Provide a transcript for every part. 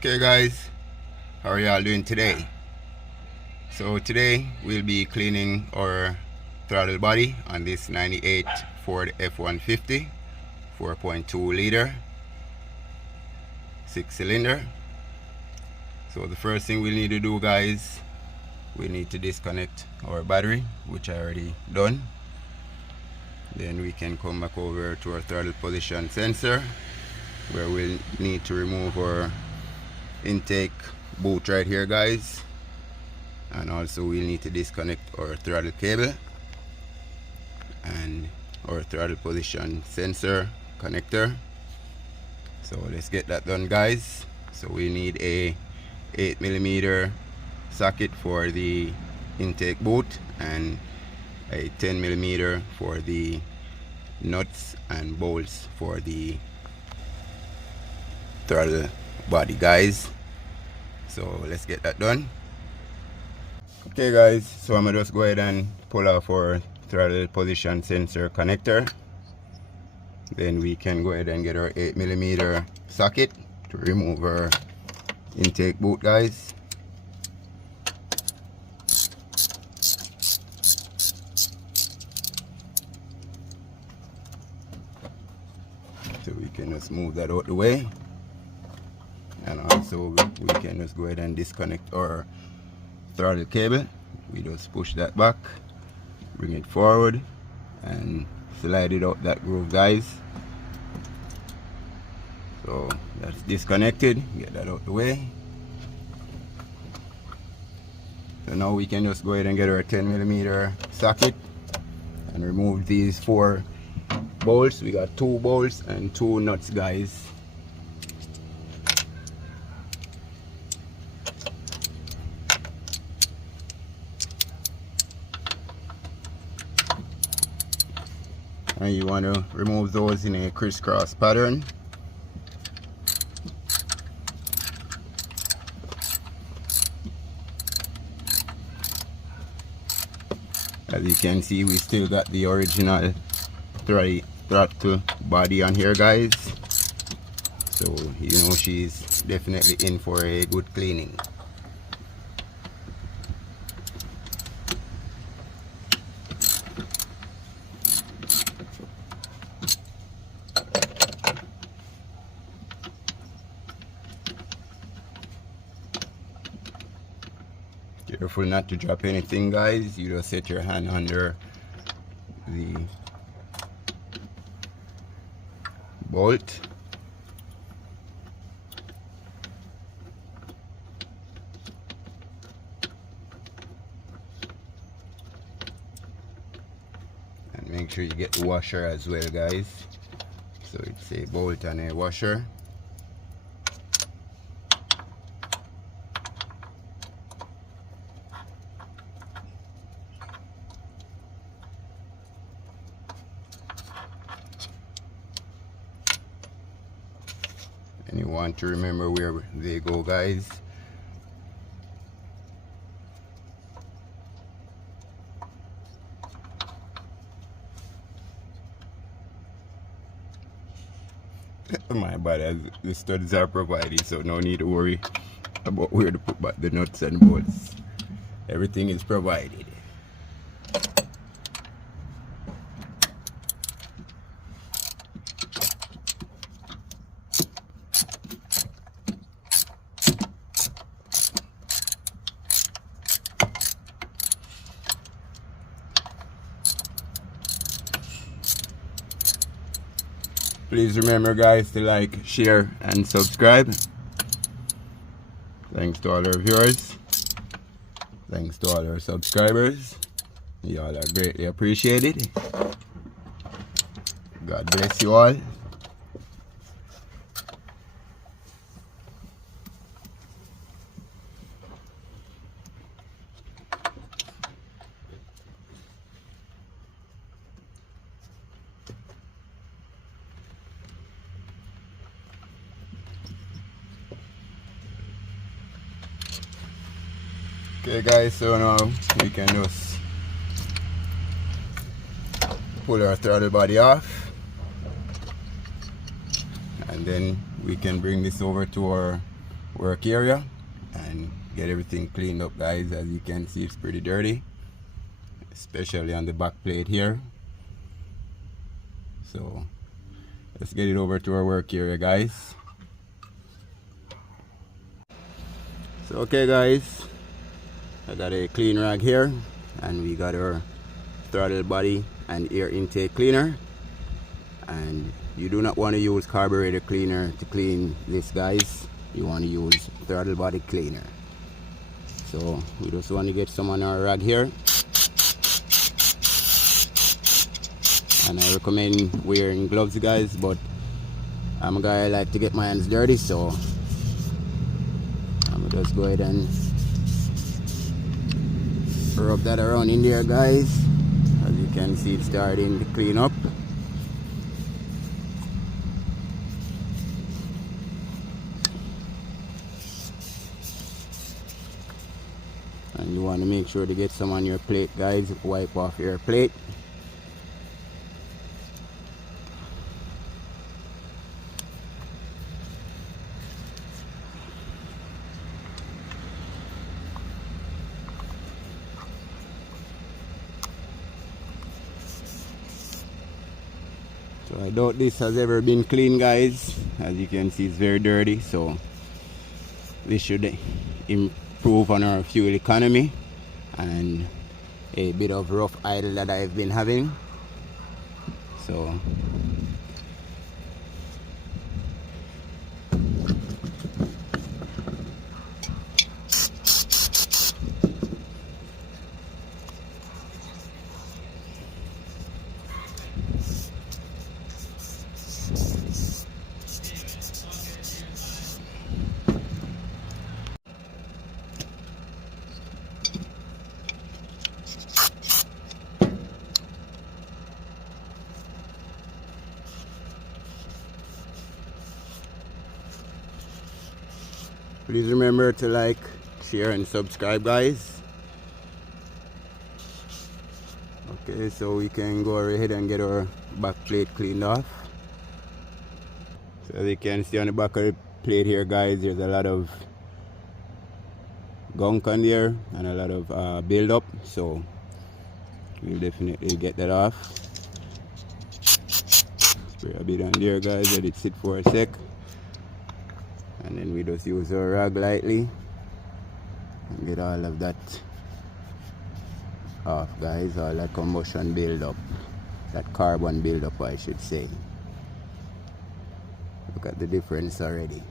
Okay guys, how are y'all doing today? So today we'll be cleaning our throttle body on this 98 Ford F150 4.2 liter 6-cylinder. So the first thing we need to do, guys, we need to disconnect our battery, which I already done. Then we can come back over to our throttle position sensor, where we'll need to remove our intake boot right here, guys, and also we'll need to disconnect our throttle cable and our throttle position sensor connector. So let's get that done, guys. So we need a 8mm socket for the intake boot and a 10mm for the nuts and bolts for the throttle body, guys. So let's get that done. Okay guys, so I'm gonna just go ahead and pull off our throttle position sensor connector. Then we can go ahead and get our 8mm socket to remove our intake boot, guys. So we can just move that out the way. And also we can just go ahead and disconnect our throttle cable. We just push that back, bring it forward, and slide it out that groove, guys. So that's disconnected. Get that out the way. So now we can just go ahead and get our 10mm socket and remove these 4 bolts. We got 2 bolts and 2 nuts, guys. And you want to remove those in a crisscross pattern. As you can see, we still got the original throttle body on here, guys. So you know she's definitely in for a good cleaning. Careful not to drop anything, guys. You just set your hand under the bolt. And make sure you get the washer as well, guys. So it's a bolt and a washer. And you want to remember where they go, guys. My bad, the studs are provided, so no need to worry about where to put back the nuts and bolts. Everything is provided. Please remember, guys, to like, share, and subscribe. Thanks to all our viewers. Thanks to all our subscribers. Y'all are greatly appreciated. God bless you all. Okay guys, so now we can just pull our throttle body off, and then we can bring this over to our work area and get everything cleaned up, guys. As you can see, it's pretty dirty, especially on the back plate here. So let's get it over to our work area, guys. So okay guys, I got a clean rag here, and we got our throttle body and air intake cleaner. And you do not want to use carburetor cleaner to clean this, guys. You want to use throttle body cleaner. So we just want to get some on our rag here, and I recommend wearing gloves, guys, but I'm a guy I like to get my hands dirty, so I'm gonna just go ahead and rub that around in there, guys. As you can see, it's starting to clean up. And you want to make sure to get some on your plate, guys. Wipe off your plate. So I doubt this has ever been cleaned, guys. As you can see, it's very dirty, so this should improve on our fuel economy and a bit of rough idle that I've been having. So please remember to like, share and subscribe, guys. Okay, so we can go ahead and get our back plate cleaned off. So as you can see on the back of the plate here, guys, there's a lot of gunk on there and a lot of build up, so we'll definitely get that off. Spray a bit on there, guys, let it sit for a sec, and then we just use our rag lightly and get all of that off, guys. All that combustion build up, that carbon build up, I should say. Look at the difference already.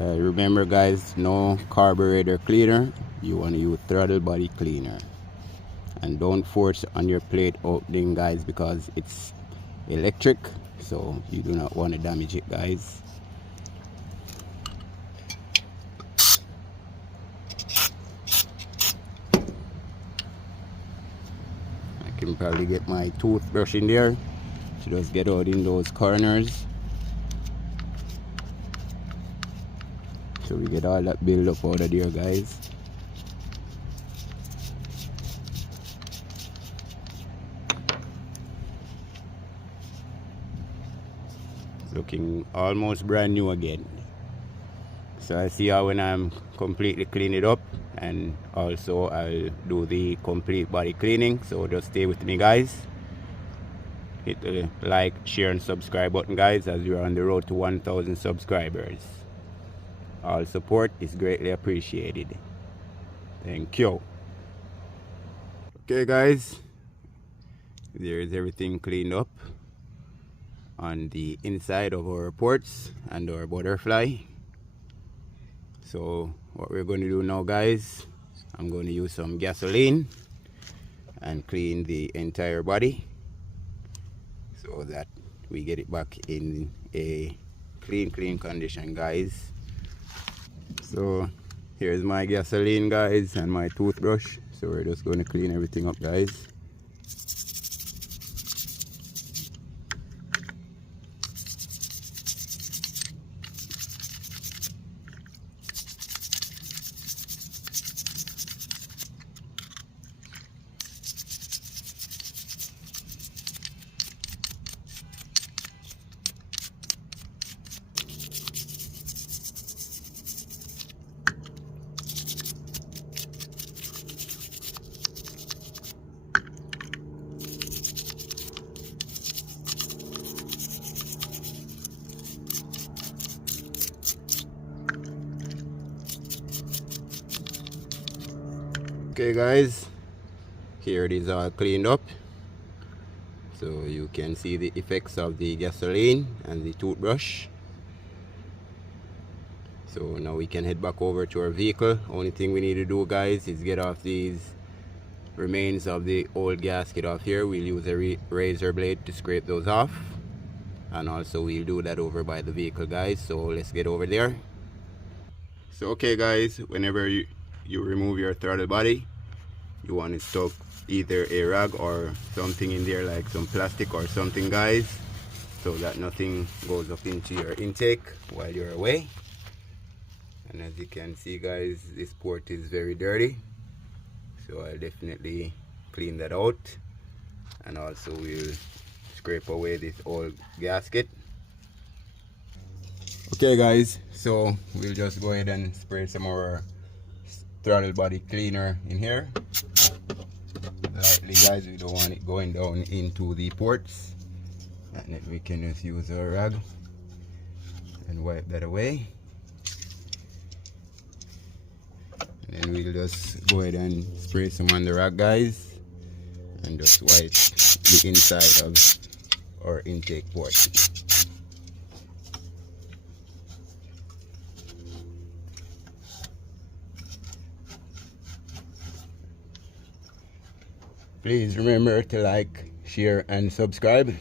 Remember, guys, no carburetor cleaner. You want to use throttle body cleaner. And don't force on your plate opening, guys, because it's electric, so you do not want to damage it, guys. I can probably get my toothbrush in there to just get out in those corners, so we get all that build up out of there, guys. Looking almost brand new again. So I see how when I'm completely clean it up, and also I'll do the complete body cleaning. So just stay with me, guys. Hit the like, share and subscribe button, guys, as we're on the road to 1,000 subscribers. All support is greatly appreciated. Thank you. Okay, guys, there is everything cleaned up on the inside of our ports and our butterfly. So what we're going to do now, guys, I'm going to use some gasoline and clean the entire body so that we get it back in a clean condition, guys. So here's my gasoline, guys, and my toothbrush. So we're just going to clean everything up, guys. Okay guys, here it is all cleaned up, so you can see the effects of the gasoline and the toothbrush. So now we can head back over to our vehicle. Only thing we need to do guys is get off these remains of the old gasket off here. We'll use a razor blade to scrape those off, and also we'll do that over by the vehicle guys. So let's get over there. So okay guys, whenever you remove your throttle body, you want to stuff either a rag or something in there, like some plastic or something guys, so that nothing goes up into your intake while you're away. And as you can see guys, this port is very dirty, so I'll definitely clean that out, and also we'll scrape away this old gasket. Okay guys, so we'll just go ahead and spray some more throttle body cleaner in here lightly guys. We don't want it going down into the ports, and then we can just use our rag and wipe that away. And then we'll just go ahead and spray some on the rag guys, and just wipe the inside of our intake port. Please remember to like, share and subscribe.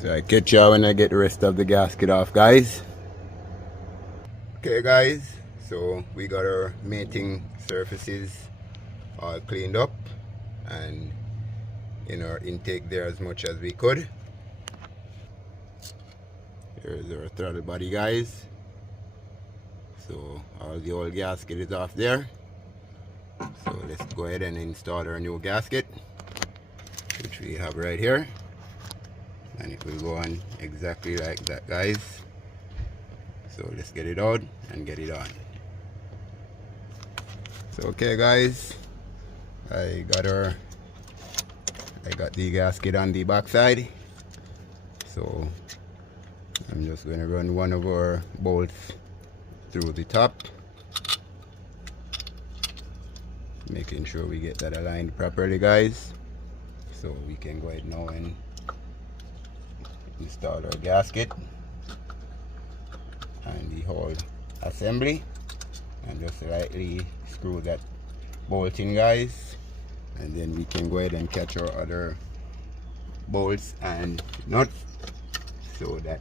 So I catch y'all when I get the rest of the gasket off guys. Okay guys, so we got our mating surfaces all cleaned up and in our intake there as much as we could. Here's our throttle body guys. So all the old gasket is off there. So let's go ahead and install our new gasket, which we have right here. And it will go on exactly like that guys. So let's get it out and get it on. So okay guys, I got the gasket on the back side. So I'm just going to run one of our bolts through the top, making sure we get that aligned properly guys, so we can go ahead now and install our gasket and the whole assembly, and just lightly screw that bolt in guys, and then we can go ahead and catch our other bolts and nuts, so that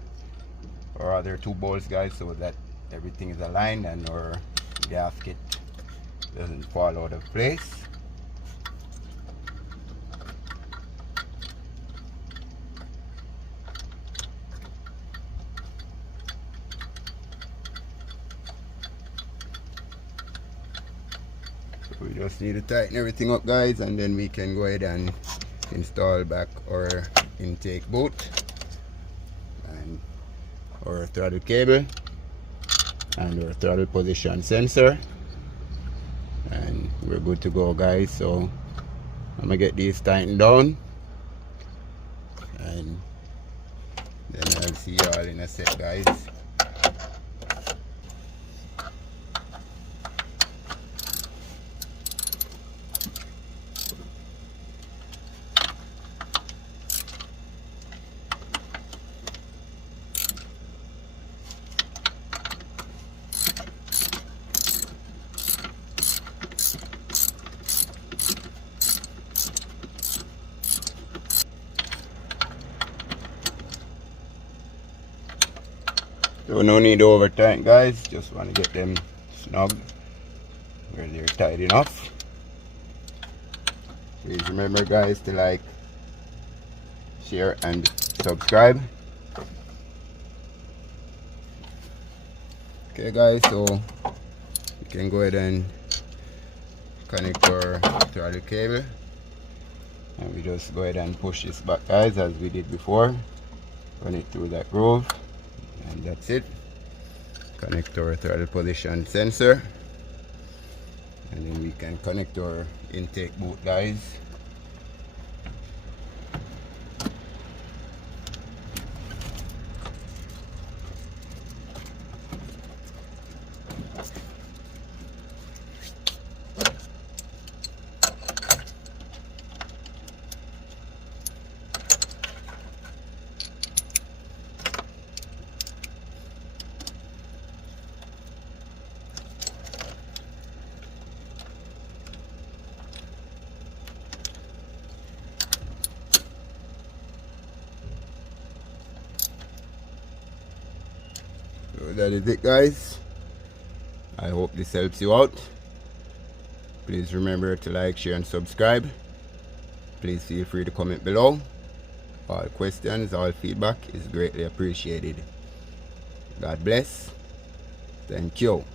our other two bolts guys, so that everything is aligned and our gasket doesn't fall out of place. We just need to tighten everything up guys, and then we can go ahead and install back our intake boot and our throttle cable and our throttle position sensor, and we're good to go guys. So I'm gonna get these tightened down, and then I'll see y'all in a sec guys. So no need to over tighten, guys, just want to get them snug where they're tight enough. Please remember, guys, to like, share and subscribe. Okay guys, so you can go ahead and connect our throttle cable, and we just go ahead and push this back, guys, as we did before. Run it through that groove, and that's it. Connect our throttle position sensor, and then we can connect our intake boot, guys. So that is it, guys. I hope this helps you out. Please remember to like, share and subscribe. Please feel free to comment below. All questions, all feedback is greatly appreciated. God bless. Thank you.